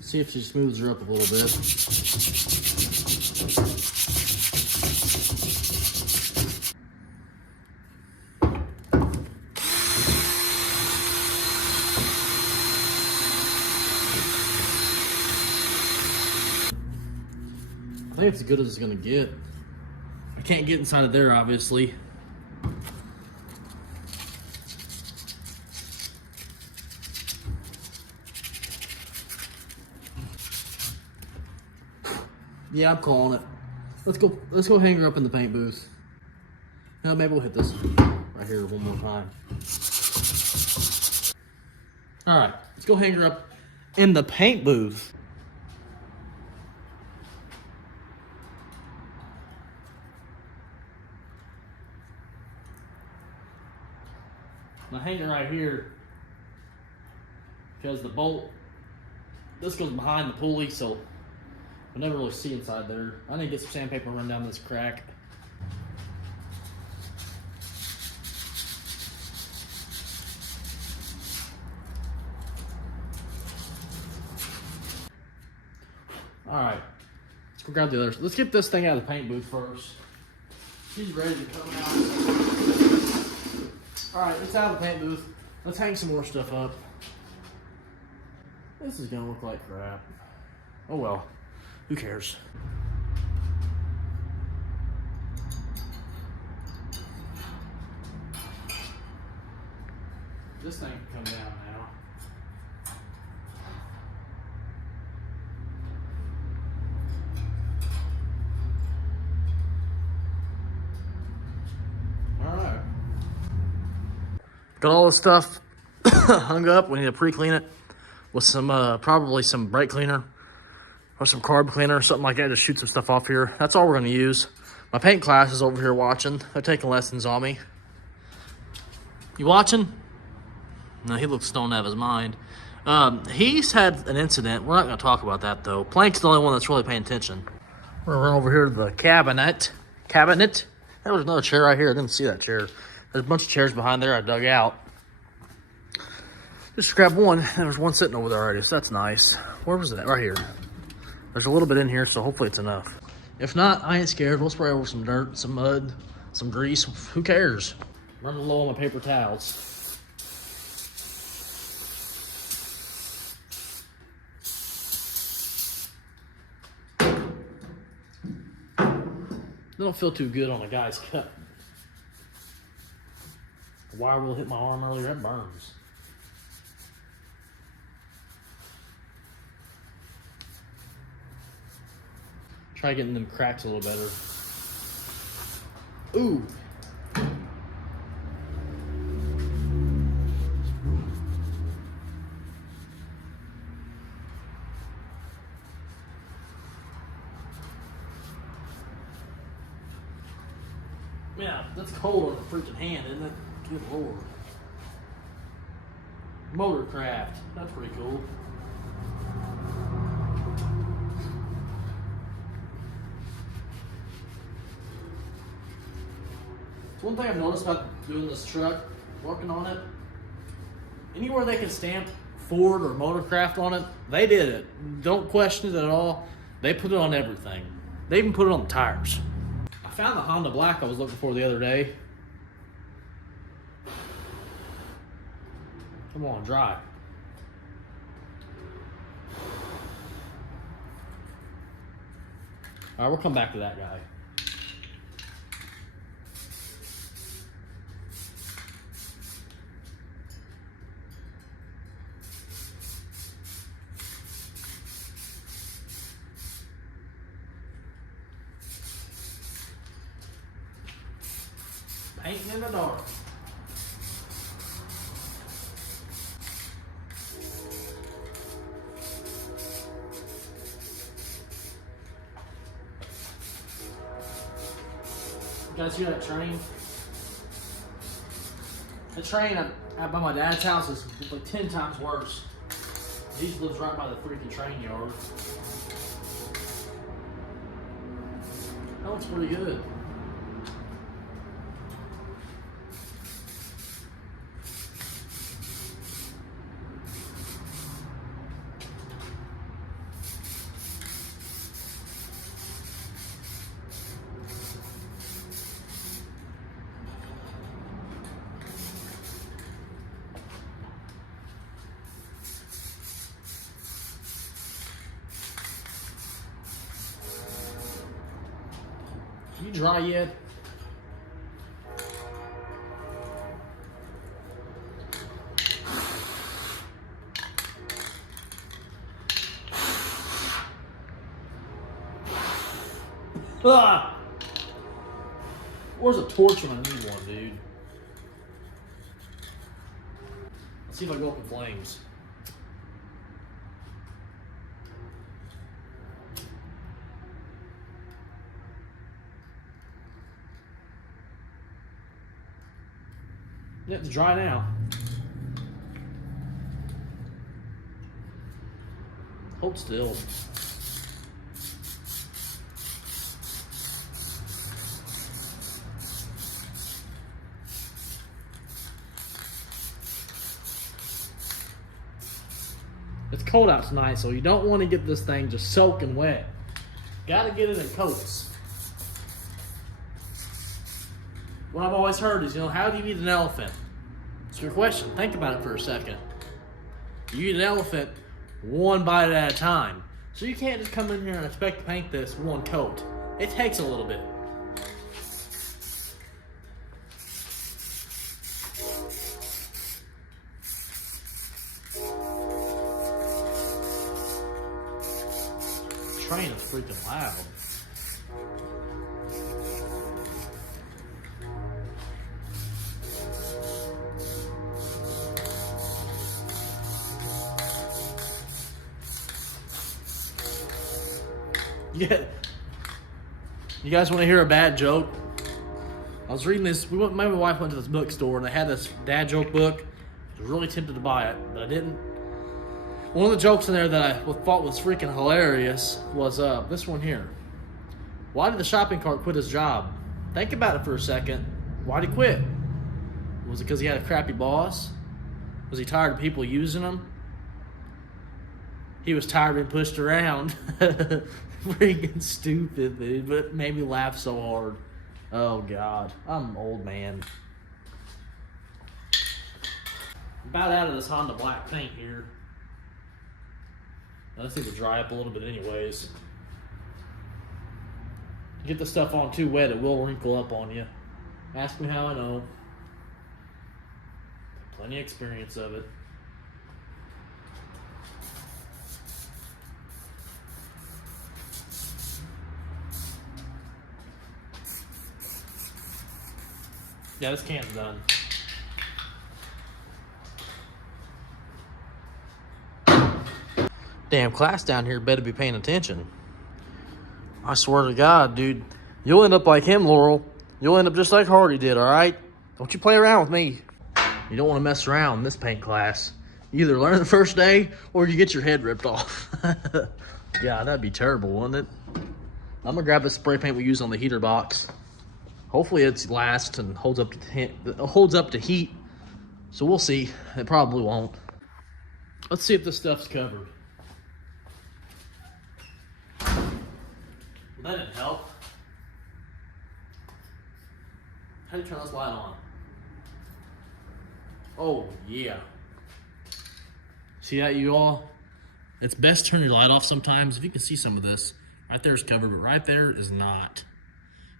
See if she smooths her up a little bit. I think it's as good as it's gonna get. I can't get inside of there, obviously. Yeah, I'm calling it. Let's go hang her up in the paint booth. Now maybe we'll hit this right here one more time. All right, let's go hang her up in the paint booth. I hang it right here because the bolt, this goes behind the pulley, so we'll never really see inside there. I need to get some sandpaper and run down this crack. All right, let's go grab the others. Let's get this thing out of the paint booth first. She's ready to come out. All right, it's out of the paint booth. Let's hang some more stuff up. This is gonna look like crap. Oh well, who cares? This thing can come down now. Got all this stuff hung up. We need to pre-clean it with some, probably some brake cleaner or some carb cleaner or something like that to shoot some stuff off here. That's all we're gonna use. My paint class is over here watching. They're taking lessons on me. You watching? No, he looks stoned out of his mind. He's had an incident. We're not gonna talk about that though. Plank's the only one that's really paying attention. We're gonna run over here to the cabinet. There was another chair right here. I didn't see that chair. There's a bunch of chairs behind there I dug out. Just grab one. There's one sitting over there already, so that's nice. Where was that? Right here. There's a little bit in here, so hopefully it's enough. If not, I ain't scared. We'll spray over some dirt, some mud, some grease. Who cares? Running low on my paper towels. They don't feel too good on a guy's cut. The wire wheel hit my arm earlier, it burns. Try getting them cracks a little better. Ooh. Yeah, that's cold on the freaking hand, isn't it? Good lord. Motorcraft. That's pretty cool. One thing I've noticed about doing this truck, working on it, anywhere they can stamp Ford or Motorcraft on it, they did it. Don't question it at all. They put it on everything. They even put it on the tires. I found the Honda Black I was looking for the other day. Come on, dry. All right, we'll come back to that guy. Painting in the dark. You guys hear that train? The train out by my dad's house is like 10 times worse. He lives right by the freaking train yard. That looks pretty good. You dry yet? Ah! Where's a torch when I need one, dude? Let's see if I go up in flames. Yeah, it's dry now. Hold still. It's cold out tonight, so you don't want to get this thing just soaking wet. Gotta get it in coats. What I've always heard is, how do you eat an elephant? It's your question. Think about it for a second. You eat an elephant one bite at a time. So you can't just come in here and expect to paint this one coat. It takes a little bit. The train is freaking loud. Yeah. You guys want to hear a bad joke? I was reading this. My wife went to this bookstore and they had this dad joke book. I was really tempted to buy it, but I didn't. One of the jokes in there that I thought was freaking hilarious was this one here. Why did the shopping cart quit his job? Think about it for a second. Why'd he quit? Was it because he had a crappy boss? Was he tired of people using him? He was tired of being pushed around. Freaking stupid, dude, but it made me laugh so hard. Oh, God. I'm an old man. About out of this Honda Black paint here. Let's see if it dry up a little bit anyways. Get the stuff on too wet, it will wrinkle up on you. Ask me how I know. Plenty of experience of it. Yeah, this can's done. Damn class down here better be paying attention. I swear to God, dude. You'll end up like him, Laurel. You'll end up just like Hardy did, all right? Don't you play around with me. You don't want to mess around in this paint class. You either learn the first day or you get your head ripped off. Yeah, that'd be terrible, wouldn't it? I'm going to grab the spray paint we use on the heater box. Hopefully it lasts and holds up to heat. So we'll see. It probably won't. Let's see if this stuff's covered. That didn't help. How do you turn this light on? Oh, yeah. See that, you all? It's best to turn your light off sometimes. If you can see some of this, right there is covered, but right there is not.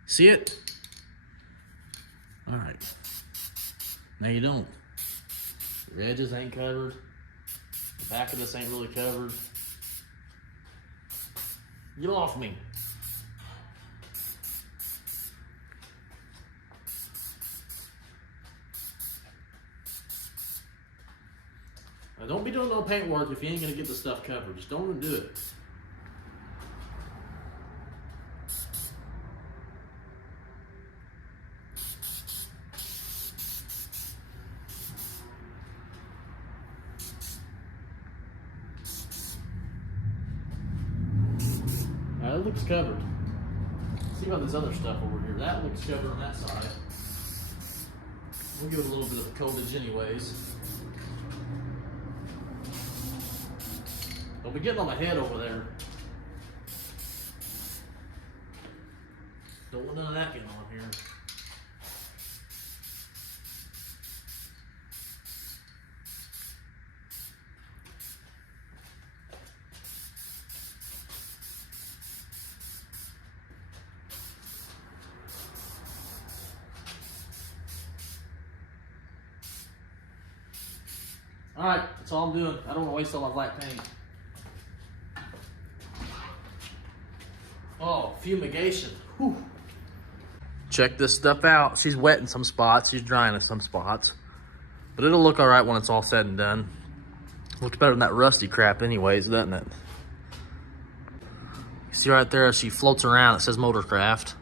See it? All right. Now you don't. The edges ain't covered. The back of this ain't really covered. Get off me. Now don't be doing no paint work if you ain't gonna get the stuff covered. Just don't even do it. It looks covered. See about this other stuff over here. That looks covered on that side. We'll give it a little bit of a coatage anyways. Don't be getting on my head over there. Don't want none of that getting on here. Alright, that's all I'm doing. I don't want to waste all my black paint. Oh, fumigation. Whew. Check this stuff out. She's wet in some spots. She's drying in some spots. But it'll look alright when it's all said and done. Looks better than that rusty crap anyways, doesn't it? See right there as she floats around, it says Motorcraft.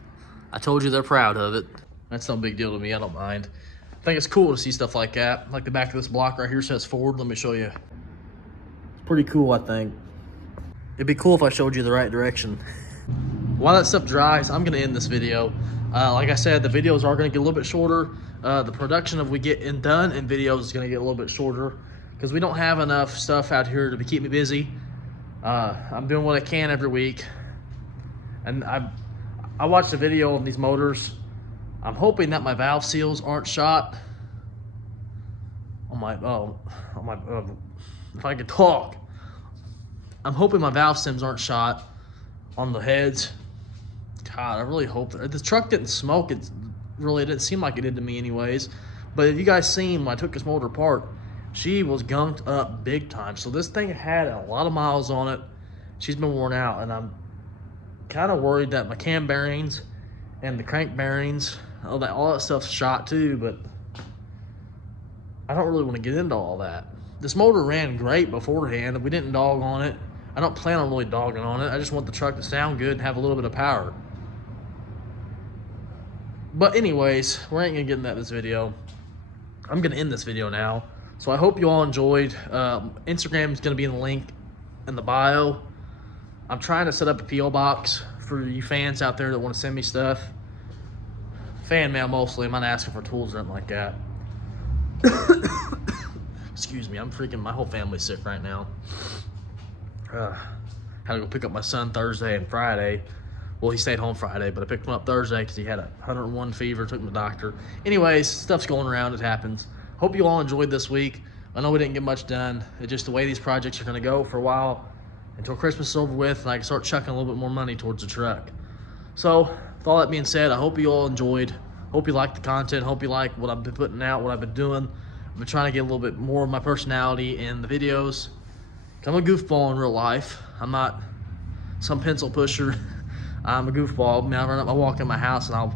I told you they're proud of it. That's no big deal to me. I don't mind. I think it's cool to see stuff like that. Like the back of this block right here says Ford. Let me show you. It's pretty cool, I think. It'd be cool if I showed you the right direction. While that stuff dries, I'm gonna end this video. Like I said, the videos are gonna get a little bit shorter. The production of we get done in videos is gonna get a little bit shorter because we don't have enough stuff out here to keep me busy. I'm doing what I can every week. And I watched a video on these motors. I'm hoping that my valve seals aren't shot. If I could talk. I'm hoping my valve stems aren't shot on the heads. God, I really hope that. The truck didn't smoke. It really didn't seem like it did to me anyways. But if you guys seen when I took this motor apart, she was gunked up big time. So this thing had a lot of miles on it. She's been worn out, and I'm kind of worried that my cam bearings and the crank bearings, all that stuff's shot too, but I don't really want to get into all that. This motor ran great beforehand. We didn't dog on it. I don't plan on really dogging on it. I just want the truck to sound good and have a little bit of power. But anyways, we ain't gonna get into that in this video. I'm gonna end this video now. So I hope you all enjoyed. Instagram is gonna be in the link in the bio. I'm trying to set up a P.O. box for you fans out there that want to send me stuff. Fan mail mostly. I'm not asking for tools or anything like that. Excuse me, I'm freaking, my whole family's sick right now. Had to go pick up my son Thursday and Friday. Well, he stayed home Friday, but I picked him up Thursday because he had a 101 fever, took him to the doctor. Anyways, stuff's going around, it happens. Hope you all enjoyed this week. I know we didn't get much done. It's just the way these projects are gonna go for a while until Christmas is over with and I can start chucking a little bit more money towards the truck. So, with all that being said, I hope you all enjoyed. Hope you like the content. Hope you like what I've been putting out, what I've been doing. I've been trying to get a little bit more of my personality in the videos. I'm a goofball in real life. I'm not some pencil pusher. I'm a goofball. I mean, I walk in my house and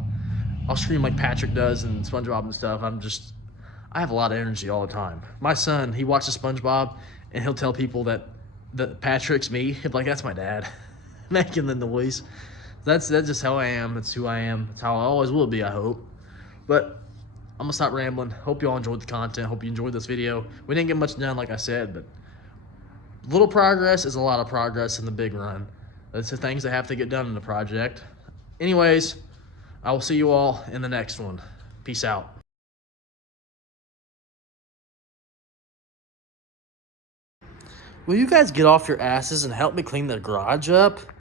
I'll scream like Patrick does and SpongeBob and stuff. I have a lot of energy all the time. My son, he watches SpongeBob and he'll tell people that Patrick's me. He'll be like, that's my dad. Making the noise. That's just how I am. That's who I am. That's how I always will be, I hope. But I'm gonna stop rambling. Hope you all enjoyed the content. Hope you enjoyed this video. We didn't get much done, like I said, but little progress is a lot of progress in the big run. That's the things that have to get done in the project. Anyways, I will see you all in the next one. Peace out. Will you guys get off your asses and help me clean the garage up?